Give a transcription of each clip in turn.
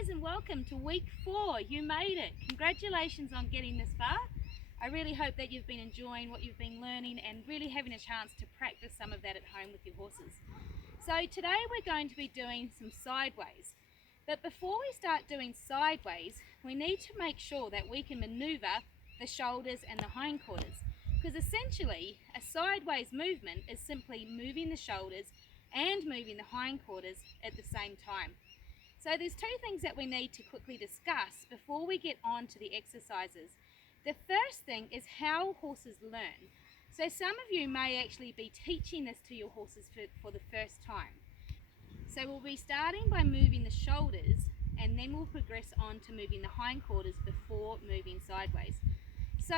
guys, and welcome to week 4. You made it. Congratulations on getting this far. I really hope that you've been enjoying what you've been learning and really having a chance to practice some of that at home with your horses. So today we're going to be doing some sideways. But before we start doing sideways, we need to make sure that we can maneuver the shoulders and the hindquarters. Because essentially, a sideways movement is simply moving the shoulders and moving the hindquarters at the same time. So there's two things that we need to quickly discuss before we get on to the exercises. The first thing is how horses learn. So some of you may actually be teaching this to your horses for the first time. So we'll be starting by moving the shoulders, and then we'll progress on to moving the hindquarters before moving sideways. So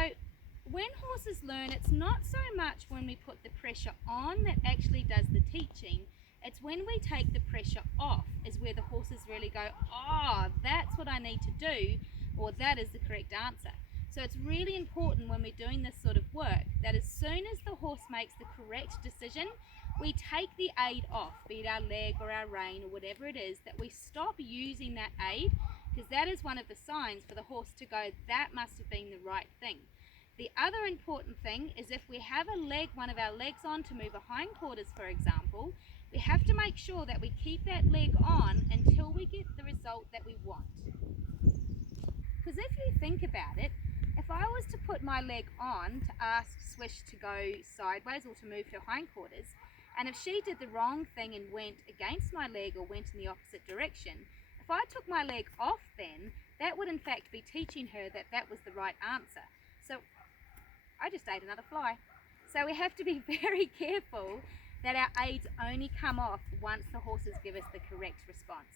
when horses learn, it's not so much when we put the pressure on that actually does the teaching. It's when we take the pressure off is where the horses really go, oh, that's what I need to do, or that is the correct answer. So it's really important when we're doing this sort of work that as soon as the horse makes the correct decision, we take the aid off, be it our leg or our rein or whatever it is, that we stop using that aid, because that is one of the signs for the horse to go, that must have been the right thing. The other important thing is if we have one of our legs on to move a hindquarters, for example, we have to make sure that we keep that leg on until we get the result that we want. Because if you think about it, if I was to put my leg on to ask Swish to go sideways or to move her hindquarters, and if she did the wrong thing and went against my leg or went in the opposite direction, if I took my leg off then, that would in fact be teaching her that that was the right answer. So I just ate another fly. So we have to be very careful that our aids only come off once the horses give us the correct response.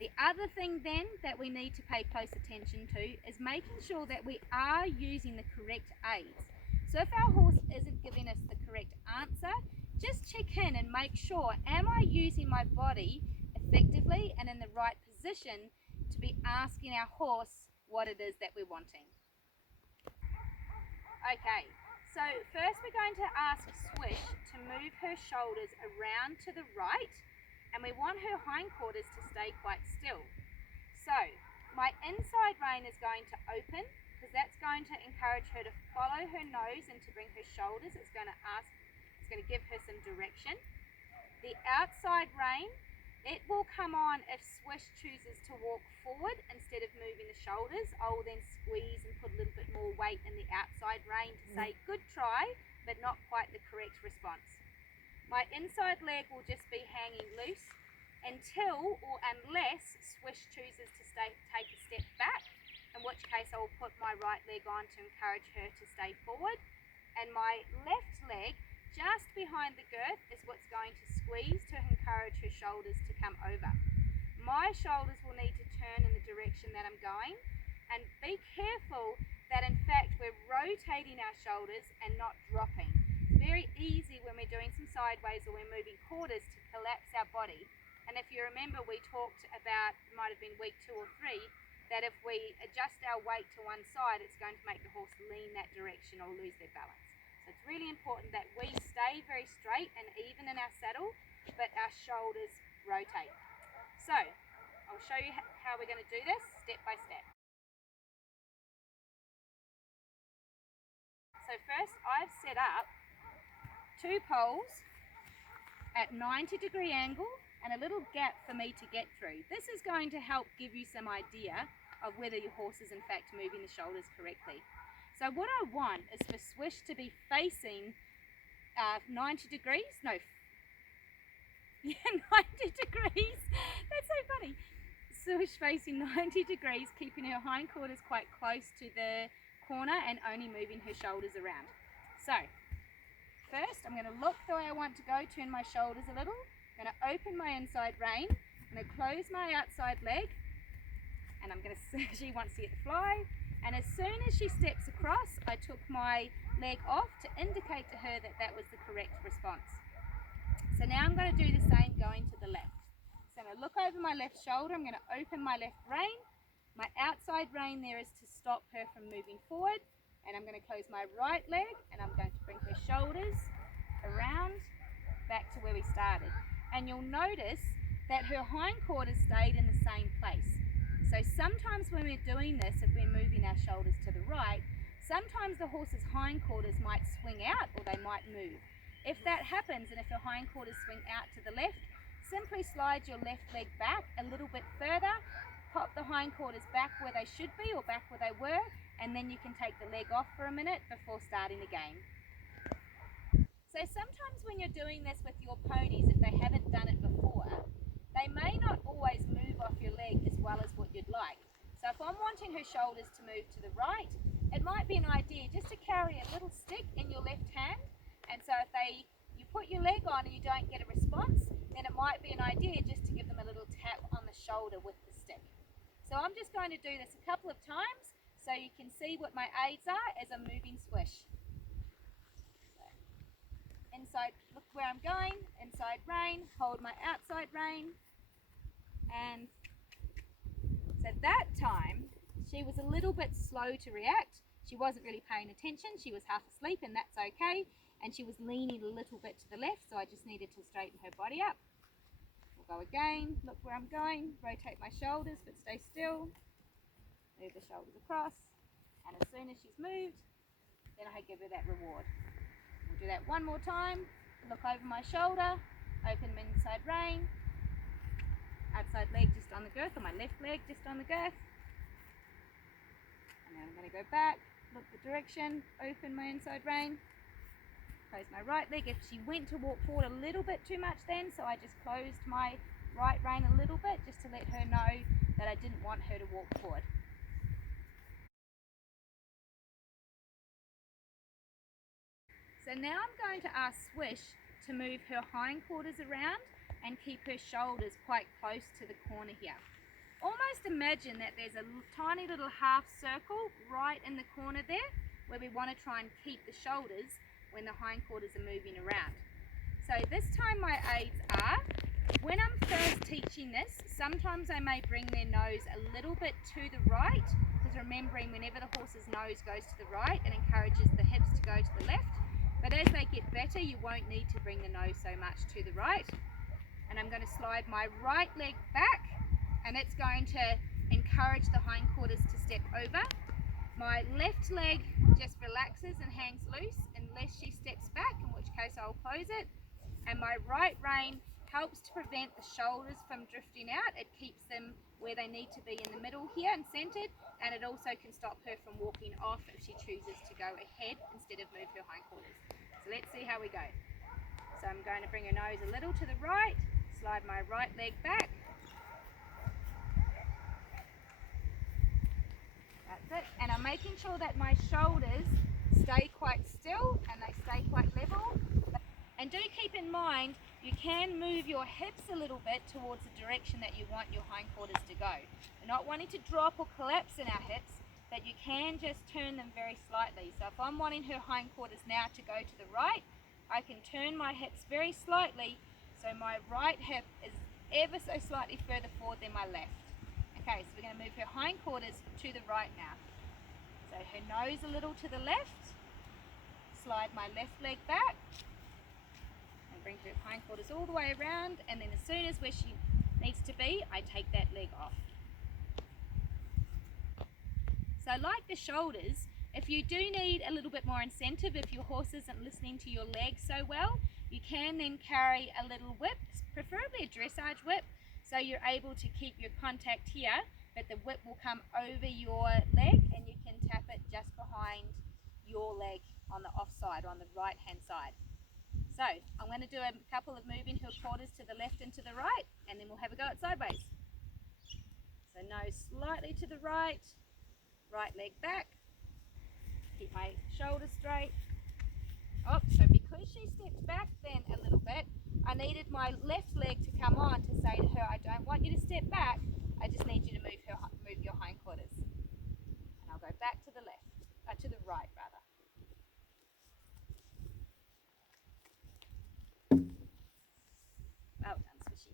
The other thing then that we need to pay close attention to is making sure that we are using the correct aids. So if our horse isn't giving us the correct answer, just check in and make sure, am I using my body effectively and in the right position to be asking our horse what it is that we're wanting. Okay, so first we're going to ask Swish to move her shoulders around to the right, and we want her hindquarters to stay quite still. So my inside rein is going to open, because that's going to encourage her to follow her nose and to bring her shoulders. It's going to give her some direction. The outside rein, it will come on if Swish chooses to walk forward instead of moving the shoulders. I will then squeeze and put a little bit more weight in the outside rein to say, good try, but not quite the correct response. My inside leg will just be hanging loose until or unless Swish chooses to take a step back, in which case I will put my right leg on to encourage her to stay forward. And my left leg, just behind the girth, is what's going to squeeze to encourage her shoulders to come over. My shoulders will need to turn in the direction that I'm going, and be careful that in fact we're rotating our shoulders and not dropping. It's very easy when we're doing some sideways or we're moving quarters to collapse our body. And if you remember, we talked about, it might have been week 2 or 3, that if we adjust our weight to one side, it's going to make the horse lean that direction or lose their balance. So it's really important that we stay very straight and even in our saddle, but our shoulders rotate. So I'll show you how we're going to do this step by step. So first I've set up 2 poles at 90-degree angle and a little gap for me to get through. This is going to help give you some idea of whether your horse is in fact moving the shoulders correctly. So what I want is for Swish to be facing 90 degrees, no, yeah, 90 degrees, that's so funny. Swish facing 90 degrees, keeping her hindquarters quite close to the corner and only moving her shoulders around. So, first I'm going to look the way I want to go, turn my shoulders a little, I'm going to open my inside rein, I'm going to close my outside leg, and I'm going to see, she wants to get the fly. And as soon as she steps across, I took my leg off to indicate to her that that was the correct response. So now I'm going to do the same going to the left. So I'm going to look over my left shoulder, I'm going to open my left rein. My outside rein there is to stop her from moving forward. And I'm going to close my right leg and I'm going to bring her shoulders around back to where we started. And you'll notice that her hindquarters stayed in the same place. So sometimes when we're doing this, if we're moving our shoulders to the right, sometimes the horse's hindquarters might swing out or they might move. If that happens, and if your hindquarters swing out to the left, simply slide your left leg back a little bit further, pop the hindquarters back where they should be or back where they were, and then you can take the leg off for a minute before starting again. So sometimes when you're doing this with your ponies, if they haven't done it before, they may not always move off your leg as well as what you'd like. So if I'm wanting her shoulders to move to the right, it might be an idea just to carry a little stick in your left hand. And so if you put your leg on and you don't get a response, then it might be an idea just to give them a little tap on the shoulder with the stick. So I'm just going to do this a couple of times so you can see what my aids are as I'm moving swish. Inside, look where I'm going, inside rein, hold my outside rein, and so that time she was a little bit slow to react. She wasn't really paying attention, she was half asleep, and that's okay, and she was leaning a little bit to the left, so I just needed to straighten her body up. We'll go again, look where I'm going, rotate my shoulders but stay still, move the shoulders across, and as soon as she's moved, then I give her that reward. We'll do that one more time. Look over my shoulder, open my inside rein, outside leg just on the girth, or my left leg just on the girth. And then I'm going to go back, look the direction, open my inside rein, close my right leg. If she went to walk forward a little bit too much then, so I just closed my right rein a little bit just to let her know that I didn't want her to walk forward. So now I'm going to ask Swish to move her hindquarters around and keep her shoulders quite close to the corner here. Almost imagine that there's a tiny little half circle right in the corner there where we want to try and keep the shoulders when the hindquarters are moving around. So this time my aids are, when I'm first teaching this, sometimes I may bring their nose a little bit to the right, because remembering whenever the horse's nose goes to the right, it encourages the hips to go to the left. But as they get better, you won't need to bring the nose so much to the right. And I'm going to slide my right leg back, and it's going to encourage the hindquarters to step over. My left leg just relaxes and hangs loose unless she steps back, in which case I'll close it. And my right rein helps to prevent the shoulders from drifting out. It keeps them where they need to be in the middle here and centered, and it also can stop her from walking off if she chooses to go ahead instead of move her hindquarters. So let's see how we go. So I'm going to bring her nose a little to the right, slide my right leg back. That's it. And I'm making sure that my shoulders stay quite still and they stay quite level. And do keep in mind, you can move your hips a little bit towards the direction that you want your hindquarters to go. We're not wanting to drop or collapse in our hips, but you can just turn them very slightly. So if I'm wanting her hindquarters now to go to the right, I can turn my hips very slightly so my right hip is ever so slightly further forward than my left. Okay, so we're going to move her hindquarters to the right now. So her nose a little to the left, slide my left leg back, and bring her hindquarters all the way around, and then as soon as where she needs to be, I take that leg off. So like the shoulders, if you do need a little bit more incentive, if your horse isn't listening to your legs so well, you can then carry a little whip, preferably a dressage whip, so you're able to keep your contact here, but the whip will come over your leg and you can tap it just behind your leg on the offside, on the right hand side. So I'm going to do a couple of moving her quarters to the left and to the right, and then we'll have a go at sideways. So nose slightly to the right, right leg back, keep my shoulders straight. Oh, so because she stepped back then a little bit, I needed my left leg to come on to say to her, I don't want you to step back, I just need you to move your hindquarters. And I'll go back to the left, to the right rather. Well done, Swishy.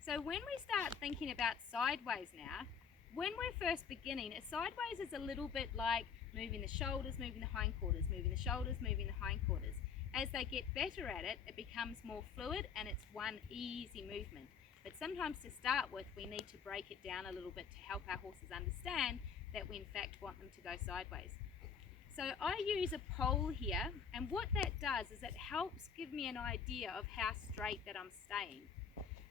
So when we start thinking about sideways now, when we're first beginning, a sideways is a little bit like moving the shoulders, moving the hindquarters, moving the shoulders, moving the hindquarters. As they get better at it, it becomes more fluid and it's one easy movement. But sometimes to start with, we need to break it down a little bit to help our horses understand that we in fact want them to go sideways. So I use a pole here, and what that does is it helps give me an idea of how straight that I'm staying.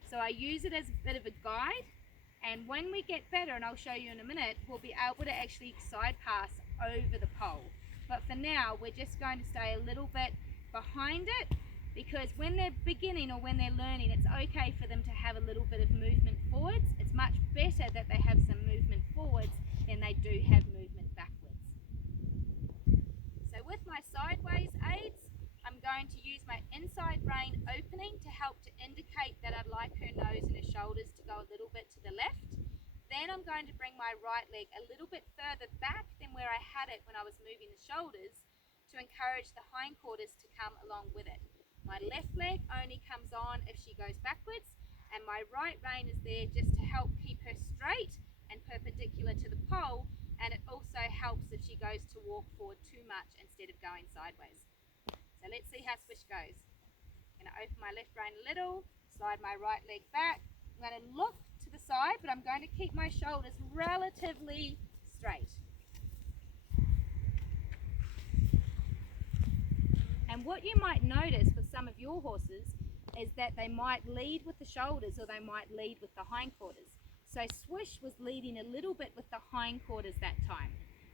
So I use it as a bit of a guide, and when we get better, and I'll show you in a minute, we'll be able to actually side pass over the pole. But for now, we're just going to stay a little bit behind it, because when they're beginning or when they're learning, it's okay for them to have a little bit of movement forwards. It's much better that they have some movement forwards than they do have movement backwards. So with my sideways aids, I'm going to use my inside rein opening to help to indicate that I'd like her nose and her shoulders to go a little bit to the left. Then I'm going to bring my right leg a little bit further back than where I had it when I was moving the shoulders to encourage the hindquarters to come along with it. My left leg only comes on if she goes backwards, and my right rein is there just to help keep her straight and perpendicular to the pole, and it also helps if she goes to walk forward too much instead of going sideways. So let's see how Swish goes. I'm going to open my left rein a little, slide my right leg back. I'm going to look to the side, but I'm going to keep my shoulders relatively straight. And what you might notice with some of your horses is that they might lead with the shoulders or they might lead with the hindquarters. So Swish was leading a little bit with the hindquarters that time.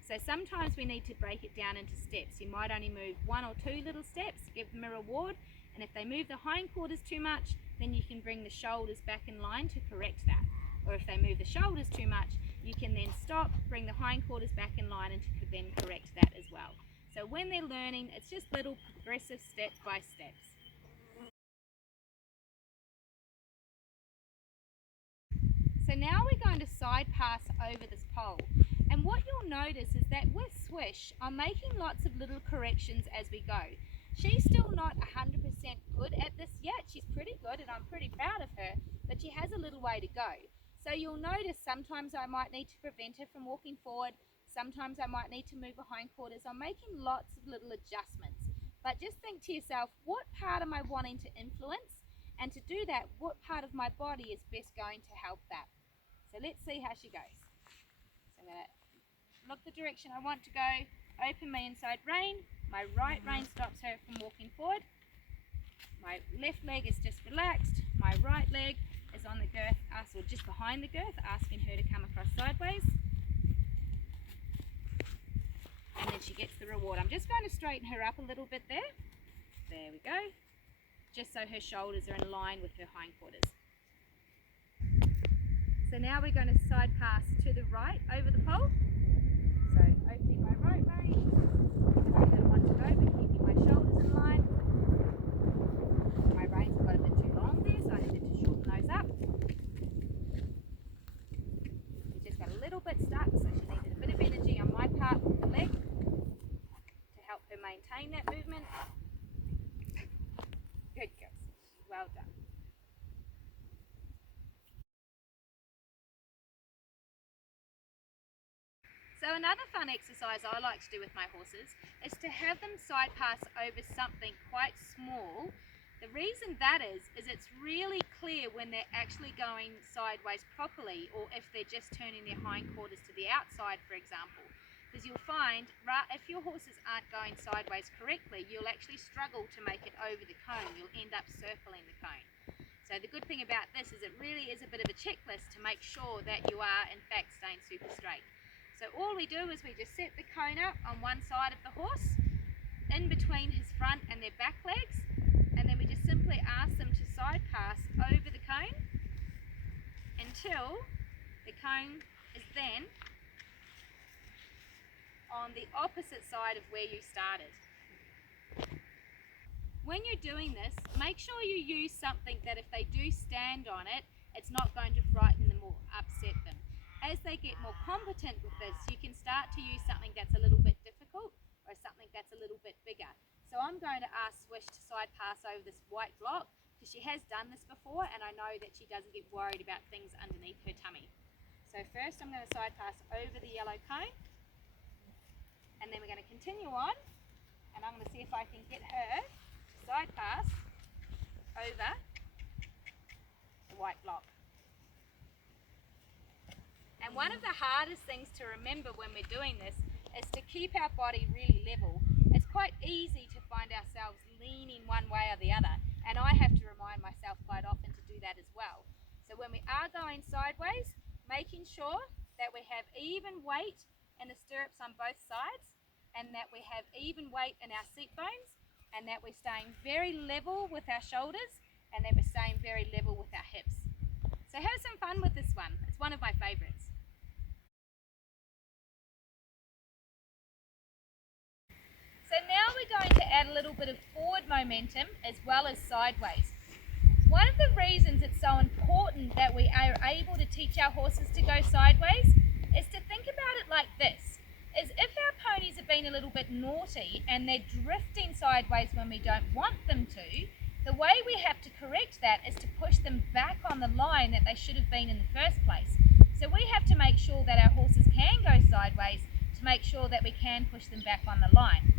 So sometimes we need to break it down into steps. You might only move 1 or 2 little steps, give them a reward, and if they move the hindquarters too much, then you can bring the shoulders back in line to correct that. Or if they move the shoulders too much, you can then stop, bring the hindquarters back in line, and then correct that as well. So when they're learning, it's just little progressive step by steps. So now we're going to side pass over this pole. And what you'll notice is that with Swish, I'm making lots of little corrections as we go. She's still not 100% good at this yet. She's pretty good and I'm pretty proud of her, but she has a little way to go. So you'll notice sometimes I might need to prevent her from walking forward. Sometimes I might need to move her hindquarters. I'm making lots of little adjustments. But just think to yourself, what part am I wanting to influence? And to do that, what part of my body is best going to help that? So let's see how she goes. So I'm going to look the direction I want to go, open my inside rein. My right rein stops her from walking forward. My left leg is just relaxed. My right leg is on the girth, or just behind the girth, asking her to come across sideways. And then she gets the reward. I'm just going to straighten her up a little bit there. There we go. Just so her shoulders are in line with her hindquarters. So now we're going to side pass to the right over the pole. So opening my right rein, the way that I want to go, but keeping my shoulders in line. My reins have got a bit too long there, so I needed to shorten those up. We just got a little bit stuck, so she needed a bit of energy on my part with the leg to help her maintain that movement. Good girls, well done. So another fun exercise I like to do with my horses is to have them side pass over something quite small. The reason that is it's really clear when they're actually going sideways properly, or if they're just turning their hindquarters to the outside, for example. Because you'll find, if your horses aren't going sideways correctly, you'll actually struggle to make it over the cone. You'll end up circling the cone. So the good thing about this is it really is a bit of a checklist to make sure that you are in fact staying super straight. So all we do is we just set the cone up on one side of the horse, in between his front and their back legs, and then we just simply ask them to side pass over the cone until the cone is then on the opposite side of where you started. When you're doing this, make sure you use something that if they do stand on it, it's not going to frighten them or upset them. As they get more competent with this, you can start to use something that's a little bit difficult or something that's a little bit bigger. So I'm going to ask Swish to side pass over this white block because she has done this before and I know that she doesn't get worried about things underneath her tummy. So first I'm going to side pass over the yellow cone, and then we're going to continue on, and I'm going to see if I can get her side pass over the white block. And one of the hardest things to remember when we're doing this is to keep our body really level. It's quite easy to find ourselves leaning one way or the other, and I have to remind myself quite often to do that as well. So when we are going sideways, making sure that we have even weight in the stirrups on both sides, and that we have even weight in our seat bones, and that we're staying very level with our shoulders, and that we're staying very level with our hips. So have some fun with this one. It's one of my favourites. So now we're going to add a little bit of forward momentum as well as sideways. One of the reasons it's so important that we are able to teach our horses to go sideways is to think about it like this. Is if our ponies have been a little bit naughty and they're drifting sideways when we don't want them to, the way we have to correct that is to push them back on the line that they should have been in the first place. So we have to make sure that our horses can go sideways to make sure that we can push them back on the line.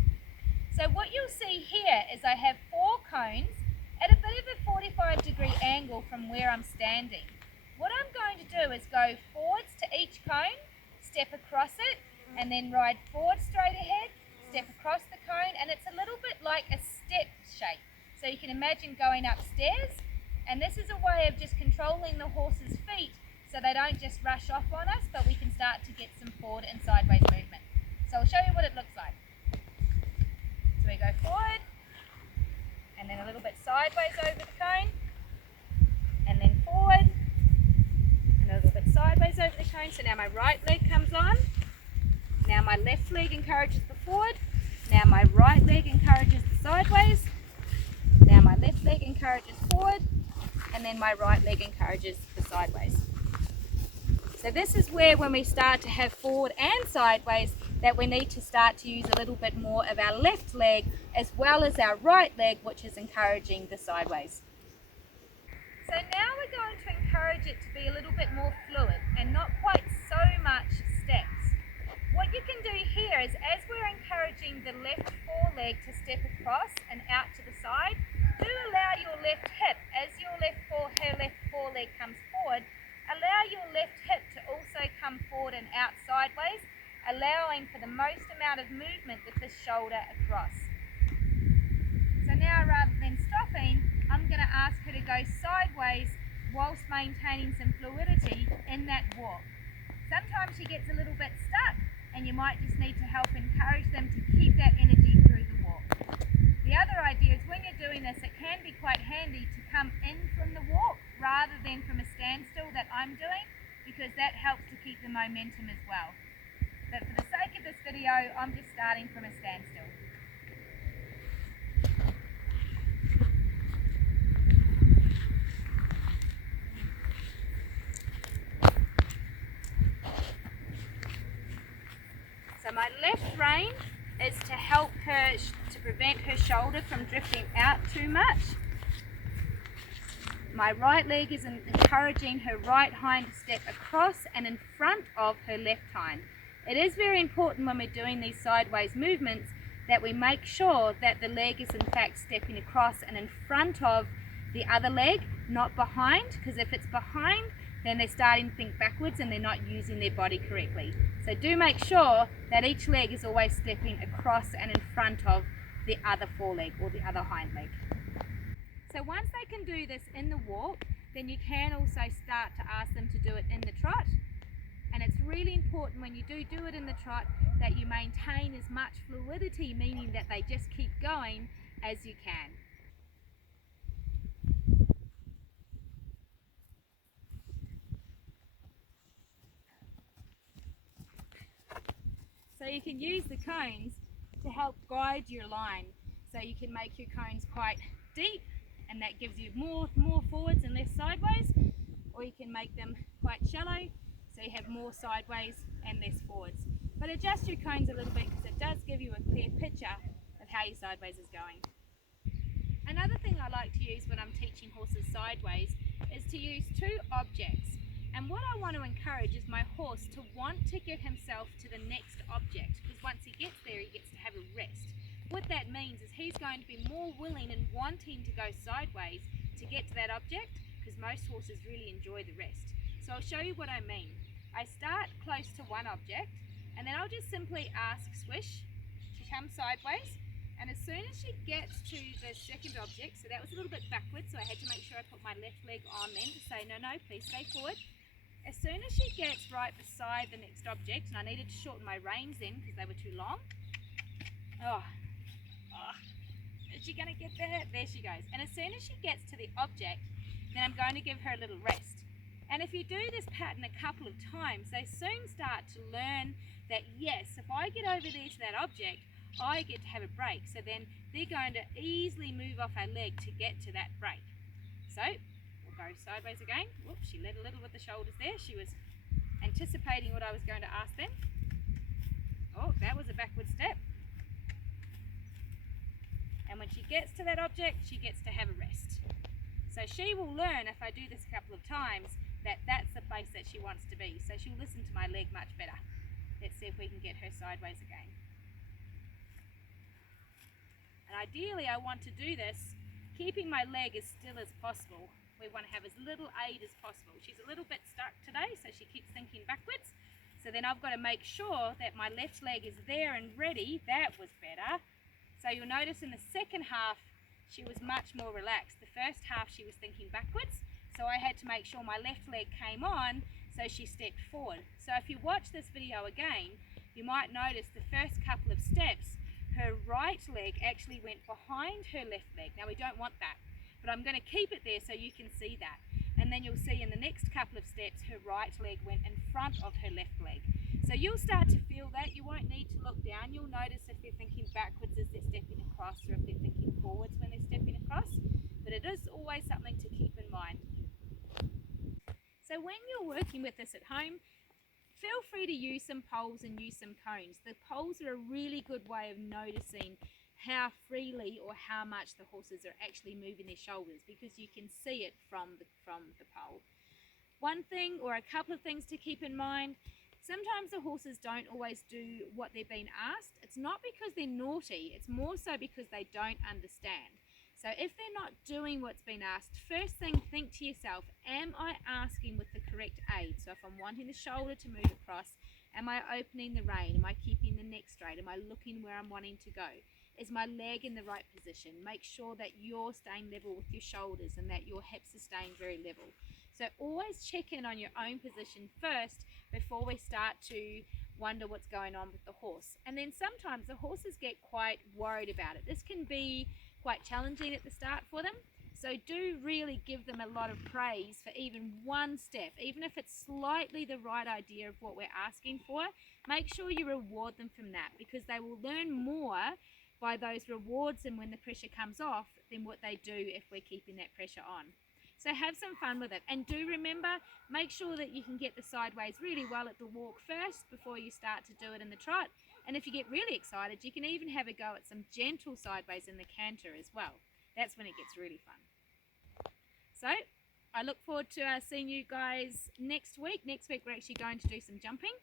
So what you'll see here is I have 4 cones at a bit of a 45-degree angle from where I'm standing. What I'm going to do is go forwards to each cone, step across it, and then ride forward straight ahead, step across the cone, and it's a little bit like a step shape. So you can imagine going upstairs, and this is a way of just controlling the horse's feet so they don't just rush off on us, but we can start to get some forward and sideways movement. So I'll show you what it looks like. So we go forward, and then a little bit sideways over the cone, and then forward, and a little bit sideways over the cone. So now my right leg comes on, now my left leg encourages the forward, now my right leg encourages the sideways, now my left leg encourages forward, and then my right leg encourages the sideways. So this is where when we start to have forward and sideways that we need to start to use a little bit more of our left leg as well as our right leg, which is encouraging the sideways. So now we're going to encourage it to be a little bit more fluid and not quite so much steps. What you can do here is as we're encouraging the left foreleg to step across and out to the side, do allow your left hip, as her left foreleg comes forward, allow your left hip to also come forward and out sideways, allowing for the most amount of movement with the shoulder across. So now rather than stopping, I'm going to ask her to go sideways whilst maintaining some fluidity in that walk. Sometimes she gets a little bit stuck and you might just need to help encourage them to keep that energy through the walk. The other idea is when you're doing this, it can be quite handy to come in from the walk rather than from a standstill that I'm doing, because that helps to keep the momentum as well. But for the sake of this video, I'm just starting from a standstill. So my left rein is to help her, to prevent her shoulder from drifting out too much. My right leg is encouraging her right hind to step across and in front of her left hind. It is very important when we're doing these sideways movements that we make sure that the leg is in fact stepping across and in front of the other leg, not behind, because if it's behind, then they're starting to think backwards and they're not using their body correctly. So do make sure that each leg is always stepping across and in front of the other foreleg or the other hind leg. So once they can do this in the walk, then you can also start to ask them to do it in the trot. And it's really important when you do it in the trot that you maintain as much fluidity, meaning that they just keep going as you can. So you can use the cones to help guide your line. So you can make your cones quite deep, and that gives you more forwards and less sideways, or you can make them quite shallow, so you have more sideways and less forwards. But adjust your cones a little bit because it does give you a clear picture of how your sideways is going. Another thing I like to use when I'm teaching horses sideways is to use 2 objects. And what I want to encourage is my horse to want to get himself to the next object, because once he gets there, he gets to have a rest. what that means is he's going to be more willing and wanting to go sideways to get to that object, because most horses really enjoy the rest. So I'll show you what I mean. I start close to one object, and then I'll just simply ask Swish to come sideways, and as soon as she gets to the second object, so that was a little bit backwards, so I had to make sure I put my left leg on then to say, no, please stay forward. As soon as she gets right beside the next object, and I needed to shorten my reins then because they were too long. Is she gonna get there? There she goes. And as soon as she gets to the object, then I'm going to give her a little rest. And if you do this pattern a couple of times, they soon start to learn that yes, if I get over there to that object, I get to have a break. So then they're going to easily move off her leg to get to that break. So we'll go sideways again. Whoops, she led a little with the shoulders there. She was anticipating what I was going to ask them. Oh, that was a backward step. And when she gets to that object, she gets to have a rest. So she will learn, if I do this a couple of times, that that's the place that she wants to be. So she'll listen to my leg much better. Let's see if we can get her sideways again. And ideally I want to do this keeping my leg as still as possible. We want to have as little aid as possible. She's a little bit stuck today, so she keeps thinking backwards. So then I've got to make sure that my left leg is there and ready. That was better. So you'll notice in the second half, she was much more relaxed. The first half she was thinking backwards, so I had to make sure my left leg came on, so she stepped forward. So if you watch this video again, you might notice the first couple of steps, her right leg actually went behind her left leg. Now we don't want that, but I'm going to keep it there so you can see that. And then you'll see in the next couple of steps, her right leg went in front of her left leg. So you'll start to feel that. You won't need to look down. You'll notice if they're thinking backwards as they're stepping across, or if they're thinking forwards when they're stepping across. But it is always something to keep in mind. So when you're working with this at home, feel free to use some poles and use some cones. The poles are a really good way of noticing how freely or how much the horses are actually moving their shoulders, because you can see it from the pole. One thing or a couple of things to keep in mind: sometimes the horses don't always do what they're being asked. It's not because they're naughty, it's more so because they don't understand. So if they're not doing what's been asked, first thing, think to yourself, am I asking with the correct aid? So if I'm wanting the shoulder to move across, am I opening the rein? Am I keeping the neck straight? Am I looking where I'm wanting to go? Is my leg in the right position? Make sure that you're staying level with your shoulders and that your hips are staying very level. So always check in on your own position first before we start to wonder what's going on with the horse. And then sometimes the horses get quite worried about it. This can be quite challenging at the start for them. So do really give them a lot of praise for even one step, even if it's slightly the right idea of what we're asking for. Make sure you reward them from that, because they will learn more by those rewards and when the pressure comes off than what they do if we're keeping that pressure on. So have some fun with it, and do remember, make sure that you can get the sideways really well at the walk first before you start to do it in the trot. And if you get really excited, you can even have a go at some gentle sideways in the canter as well. That's when it gets really fun. So I look forward to seeing you guys next week. Next week we're actually going to do some jumping,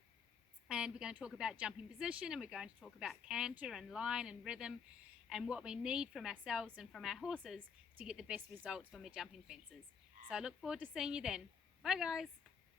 and we're going to talk about jumping position, and we're going to talk about canter and line and rhythm, and what we need from ourselves and from our horses to get the best results when we're jumping fences. So I look forward to seeing you then. Bye guys.